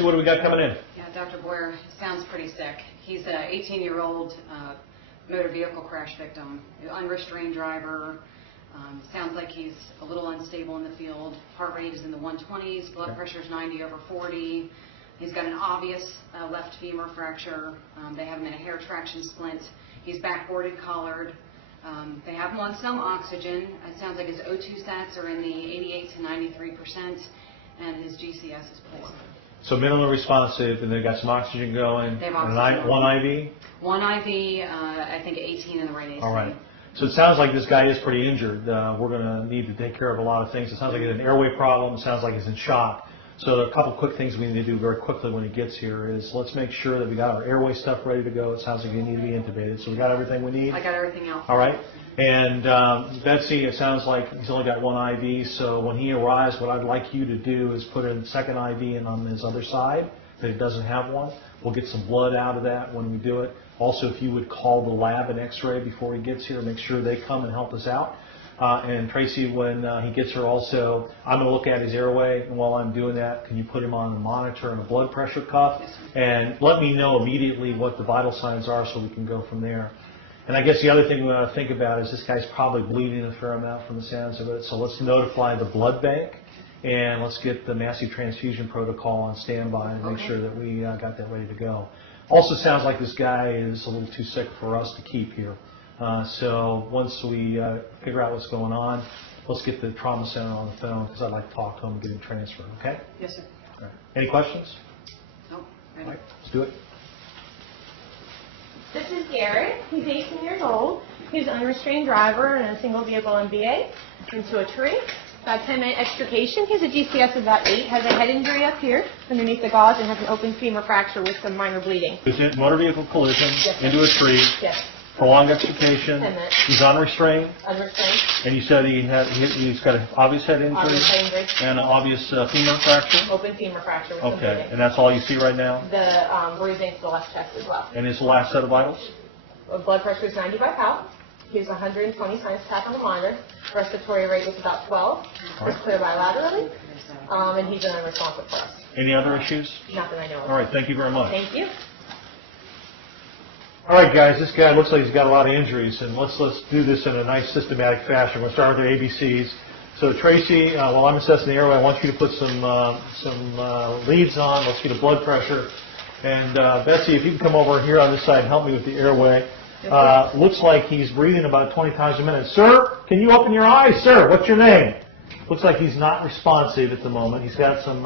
What do we got coming in? Yeah, Dr. Boyer sounds pretty sick. He's an 18-year-old motor vehicle crash victim, unrestrained driver. Sounds like he's a little unstable in the field. Heart rate is in the 120s. Blood pressure is 90/40. He's got an obvious left femur fracture. They have him in a hair traction splint. He's backboarded, collared. They have him on some oxygen. It sounds like his O2 sats are in the 88 to 93%, and his GCS is poor. So minimally responsive, and they've got some oxygen going. They have and oxygen. one IV? One IV, I think 18 in the right AC. All right. So it sounds like this guy is pretty injured. We're going to need to take care of a lot of things. It sounds like he has an airway problem. It sounds like he's in shock. So a couple quick things we need to do very quickly when he gets here is let's make sure that we got our airway stuff ready to go. It sounds like you need to be intubated. So we got everything we need? I got everything else. All right. And Betsy, it sounds like he's only got one IV. So when he arrives, what I'd like you to do is put a second IV in on his other side that he doesn't have one. We'll get some blood out of that when we do it. Also, if you would call the lab and x-ray before he gets here, make sure they come and help us out. And Tracy, when he gets here also, I'm going to look at his airway, and while I'm doing that, can you put him on a monitor and a blood pressure cuff? Yes, and let me know immediately what the vital signs are so we can go from there. And I guess the other thing we want to think about is this guy's probably bleeding a fair amount from the sounds of it, so let's notify the blood bank, and let's get the massive transfusion protocol on standby and make sure that we got that ready to go. Also sounds like this guy is a little too sick for us to keep here. So once we figure out what's going on, let's get the trauma center on the phone because I'd like to talk to him and get him transferred, okay? Yes, sir. All right. Any questions? Nope. Ready. All right, let's do it. This is Garrett. He's 18 years old. He's an unrestrained driver in a single vehicle MVA into a tree. About 10-minute extrication. He has a GCS of about 8. Has a head injury up here underneath the gauze and has an open femur fracture with some minor bleeding. Is it motor vehicle collision Yes. into a tree, Yes. prolonged extrication, 10 minutes. he's unrestrained, Unrestrained. and you said he's got an obvious head injury Obvious head injury. and an obvious femur fracture? Open femur fracture with some Okay, bleeding. and that's all you see right now? The bruising to the left chest as well. And his last set of vitals? Blood pressure is 90 by Pal. He was 120 times tap on the monitor. Respiratory rate was about 12. All Was right. clear bilaterally. And he's been unresponsive for us. Any other issues? Not that I know of. All right, thank you very much. Thank you. All right, guys, this guy looks like he's got a lot of injuries, and let's do this in a nice systematic fashion. We'll start with the ABCs. So Tracy, while I'm assessing the airway, I want you to put some leads on. Let's get a blood pressure. And Betsy, if you can come over here on this side and help me with the airway. Looks like he's breathing about 20 times a minute. Sir, can you open your eyes? Sir, what's your name? Looks like he's not responsive at the moment. He's got some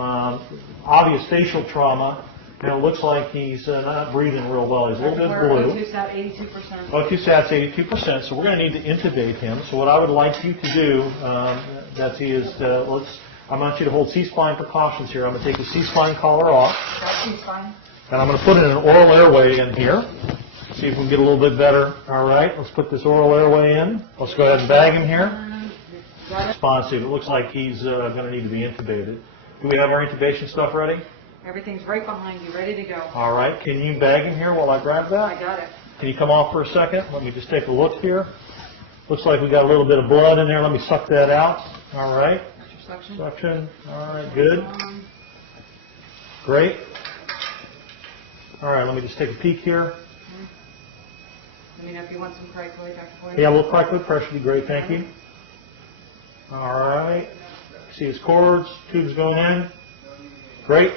obvious facial trauma. And it looks like he's not breathing real well. He's a little bit blue. O2 sat 82%. O2 sats 82%, so we're going to need to intubate him. So what I would like you to do, Betsy, is I want you to hold C-spine precautions here. I'm going to take the C-spine collar off. That's fine. And I'm going to put in an oral airway in here. See if we can get a little bit better. All right, let's put this oral airway in. Let's go ahead and bag him here. Got it. Responsive. It looks like he's going to need to be intubated. Do we have our intubation stuff ready? Everything's right behind you, ready to go. All right, can you bag him here while I grab I that? got it. Can you come off for a second? Let me just take a look here. Looks like we got a little bit of blood in there. Let me suck that out. All right. Suction. Suction. All right, good. Great. All right, let me just take a peek here. Let me know if you want some cricoid, Dr. Boyer. Yeah, a little cricoid pressure would be great. Thank you. All right. See his cords, tubes going in. Great.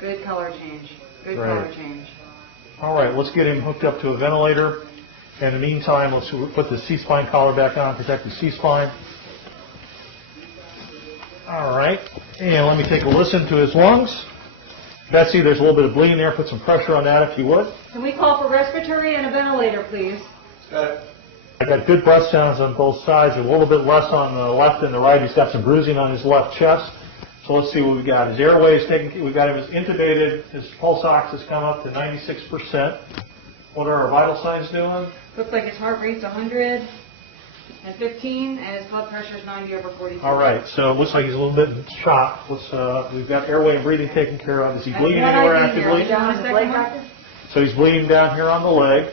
Good color change. Good Right. color change. All right, let's get him hooked up to a ventilator. In the meantime, let's put the C-spine collar back on, protect the C-spine. All right, and let me take a listen to his lungs. Betsy, there's a little bit of bleeding there. Put some pressure on that if you would. Can we call for respiratory and a ventilator, please? I got good breath sounds on both sides, a little bit less on the left and the right. He's got some bruising on his left chest. So let's see what we got. His airway is taken. We've got him as intubated. His pulse ox has come up to 96%. What are our vital signs doing? Looks like his heart rate's 115 and his blood pressure is 90/40. All right, so it looks like he's a little bit in shock. We've got airway and breathing taken care of. Is he bleeding anywhere actively? Down a second, doctor? So he's bleeding down here on the leg.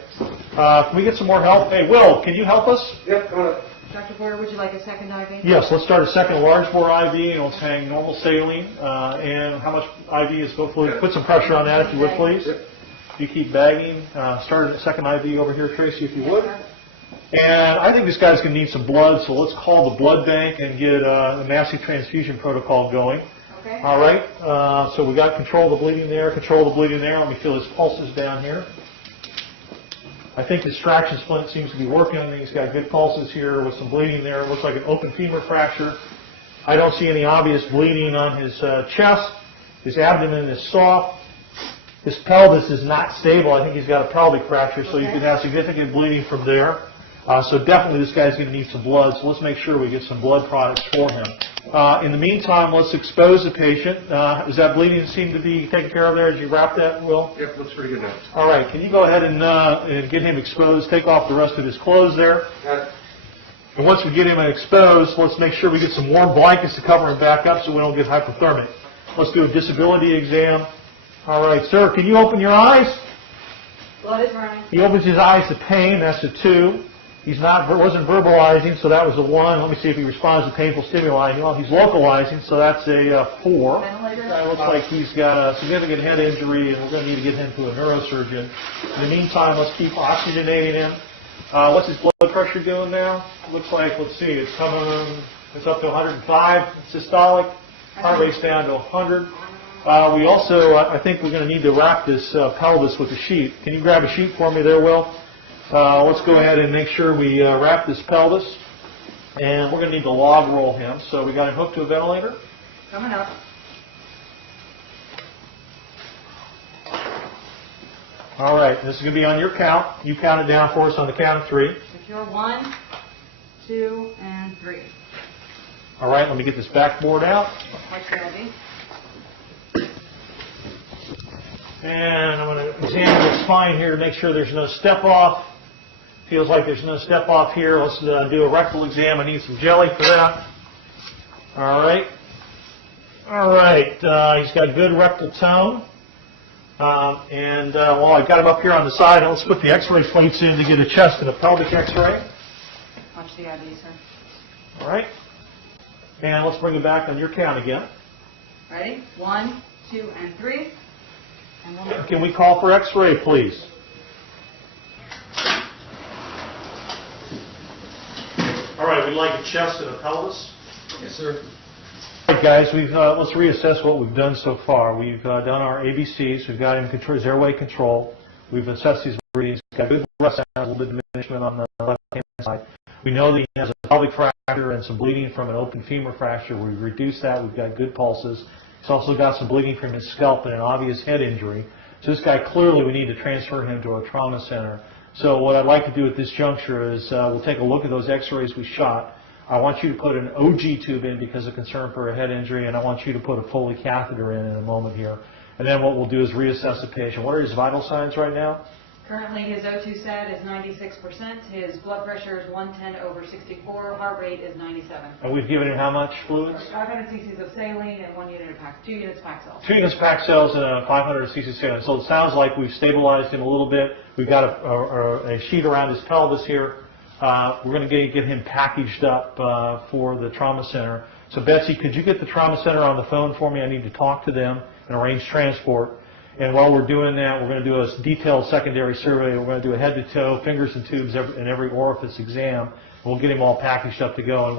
Can we get some more help? Hey, Will, can you help us? Yep, come on. Dr. Boyer, would you like a second IV? Yes, let's start a second large bore IV, and let's hang normal saline. And how much IV is fluid? Put some pressure on that, if you would, please. You keep bagging. Start a second IV over here, Tracy, if you would. And I think this guy's going to need some blood, so let's call the blood bank and get a massive transfusion protocol going. Okay. All right, so we got control of the bleeding there, control of the bleeding there. Let me feel his pulses down here. I think his traction splint seems to be working. He's got good pulses here with some bleeding there. It looks like an open femur fracture. I don't see any obvious bleeding on his chest. His abdomen is soft. His pelvis is not stable. I think he's got a pelvic fracture, so you could have significant bleeding from there. So definitely this guy's going to need some blood, so let's make sure we get some blood products for him. In the meantime, let's expose the patient. Does that bleeding seem to be taken care of there as you wrap that, Will? Yep, looks pretty good now. All right, can you go ahead and get him exposed, take off the rest of his clothes there. And once we get him exposed, let's make sure we get some warm blankets to cover him back up so we don't get hypothermic. Let's do a disability exam. All right, sir, can you open your eyes? Blood is running. He opens his eyes to pain, that's a 2. Wasn't verbalizing, so that was a 1. Let me see if he responds to painful stimuli. Well, he's localizing, so that's a 4. Ventilator? It looks like he's got a significant head injury, and we're going to need to get him to a neurosurgeon. In the meantime, let's keep oxygenating him. What's his blood pressure doing now? Looks like, let's see, it's up to 105 systolic. Heart rate's down to 100. We also, I think we're going to need to wrap this pelvis with a sheet. Can you grab a sheet for me there, Will? Let's go ahead and make sure we wrap this pelvis. And we're going to need to log roll him. So we got him hooked to a ventilator. Coming up. All right, this is going to be on your count. You count it down for us on the count of 3. Secure 1, 2, and 3. All right, let me get this backboard out. Watch the IV. And I'm going to examine the spine here to make sure there's no step off. Feels like there's no step off here. Let's do a rectal exam. I need some jelly for that. All right. All right. He's got good rectal tone. Well, I've got him up here on the side. Let's put the x-ray plates in to get a chest and a pelvic x-ray. Watch the IV, sir. All right. And let's bring it back on your count again. Ready? 1, 2, and 3. And 1 more. Can we call for x-ray, please? All right, we'd like a chest and a pelvis. Yes, sir. All right, guys, let's reassess what we've done so far. We've done our ABCs. We've got him his airway control. We've assessed his breathing. He's got good breath sound, a little bit of diminishment on the left-hand side. We know that he has a pelvic fracture and some bleeding from an open femur fracture. We've reduced that. We've got good pulses. He's also got some bleeding from his scalp and an obvious head injury. So this guy, clearly, we need to transfer him to a trauma center. So what I'd like to do at this juncture is we'll take a look at those x-rays we shot. I want you to put an OG tube in because of concern for a head injury, and I want you to put a Foley catheter in a moment here. And then what we'll do is reassess the patient. What are his vital signs right now? Currently, his O2 sat is 96%. His blood pressure is 110/64. Heart rate is 97. And we've given him how much fluids? 500 cc's of saline and 1 unit of Pax, 2 units Paxil. 2 units Paxil and a 500 cc saline. So it sounds like we've stabilized him a little bit. We've got a sheet around his pelvis here. We're going to get him packaged up for the trauma center. So Betsy, could you get the trauma center on the phone for me? I need to talk to them and arrange transport. And while we're doing that, we're going to do a detailed secondary survey. We're going to do a head-to-toe, fingers and tubes in every orifice exam. We'll get him all packaged up to go.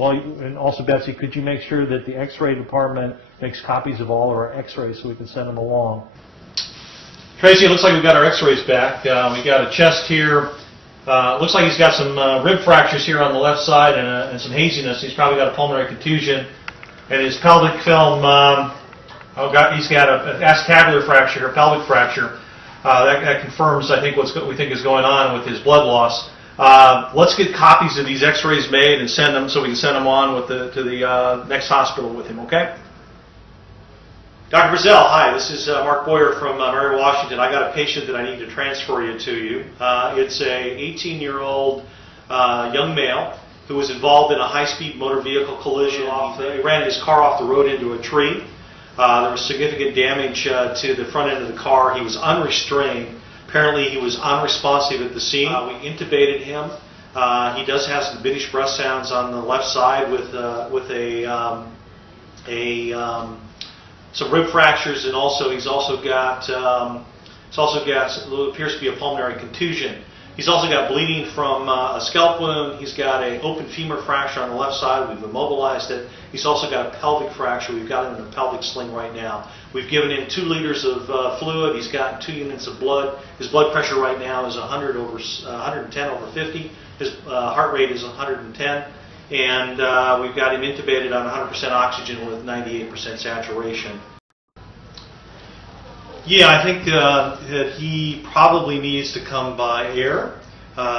And also, Betsy, could you make sure that the x-ray department makes copies of all of our x-rays so we can send them along? Tracy, it looks like we've got our x-rays back. We got a chest here. Looks like he's got some rib fractures here on the left side and some haziness. He's probably got a pulmonary contusion. And his pelvic film, he's got an acetabular fracture, a pelvic fracture. That confirms, I think, what we think is going on with his blood loss. Let's get copies of these x-rays made and send them so we can send them on to the next hospital with him, okay? Dr. Brazell, hi, this is Mark Boyer from Mary Washington. I got a patient that I need to transfer you to you. It's a 18-year-old young male who was involved in a high-speed motor vehicle collision. He ran his car off the road into a tree. There was significant damage to the front end of the car. He was unrestrained. Apparently he was unresponsive at the scene. We intubated him. He does have some Finnish breath sounds on the left side with some rib fractures, and he's also got what appears to be a pulmonary contusion. He's also got bleeding from a scalp wound. He's got an open femur fracture on the left side. We've immobilized it. He's also got a pelvic fracture. We've got him in a pelvic sling right now. We've given him 2 liters of fluid. He's gotten 2 units of blood. His blood pressure right now is 110 over 50. His heart rate is 110. And we've got him intubated on 100% oxygen with 98% saturation. Yeah, I think that he probably needs to come by air.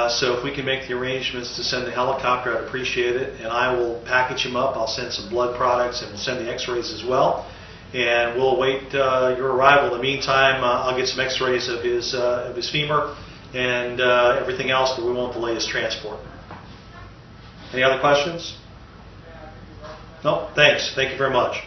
So if we can make the arrangements to send the helicopter, I'd appreciate it. And I will package him up. I'll send some blood products and we'll send the x-rays as well. And we'll await your arrival. In the meantime, I'll get some x-rays of his femur and everything else, but we won't delay his transport. Any other questions? No? Thanks. Thank you very much.